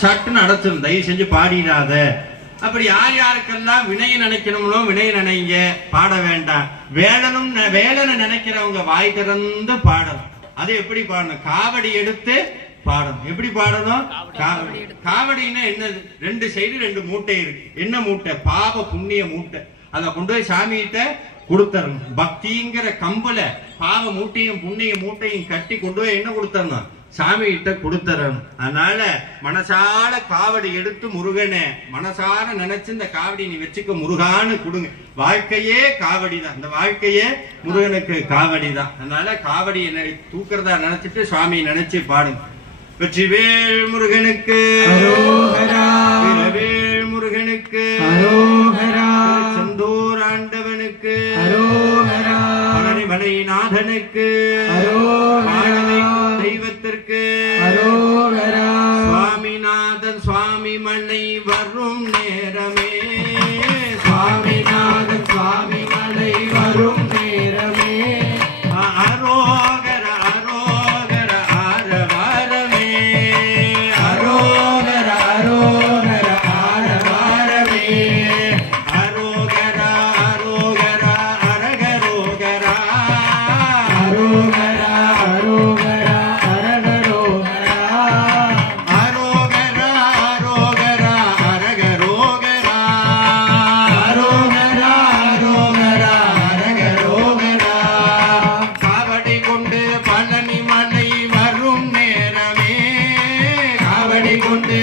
சட்டுன்னு அடைச்சிடும், தயவு செஞ்சு பாடிடாத. அப்படி யார் யாருக்கெல்லாம் வினையை நினைக்கணும்னோ வினையை நினைங்க, பாட வேண்டாம். வேலனை நினைக்கிறவங்க வாய் திறந்து பாடணும். அது எப்படி பாடணும்? காவடி எடுத்து பாடணும். எப்படி பாடணும்? காவடின்னா என்னது? 2 சைடு 2 மூட்டை இருக்கு. என்ன மூட்டை? பாவ புண்ணிய மூட்டை. அதை கொண்டு போய் சாமிகிட்ட கொடுத்தரணும். பக்திங்கிற கம்புல பாவ மூட்டையும் புண்ணிய மூட்டையும் கட்டி கொண்டு போய் என்ன கொடுத்தரணும்? சாமி கிட்ட கொடுத்தரணும். அதனால மனசால காவடி எடுத்து முருகனை மனசார நினைச்சு இந்த காவடி நீ வச்சுக்க முருகான்னு கொடுங்க. வாழ்க்கையே காவடி தான். இந்த வாழ்க்கையே முருகனுக்கு காவடி தான். அதனால காவடியை தூக்குறதா நினைச்சிட்டு சுவாமியை நினைச்சு பாடுங்க. வெற்றிவேல் முருகனுக்கு, வீரவேல் முருகனுக்கு, செந்தூர் ஆண்டவனுக்கு, மலைநாதனுக்கு, தெய்வத்திற்கு, சுவாமிநாதன் சுவாமி மலை வரும் நேரமே, சுவாமிநாதன் சுவாமி மலை வரும் நேரமே, அரோகர அரோகர ஆரவாரமே, அரோகர அரோகர ஆரவாரமே, அரோகர அரோகர அரகரோகரா, அரோகர அரோகர அரகரோகரா, அரோகர அரோகர அரகரோகரா, அரோகர அரோகர அரகரோகரா. காவடி கொண்டு பழனி மலை வரும் நேரமே, காவடி கொண்டு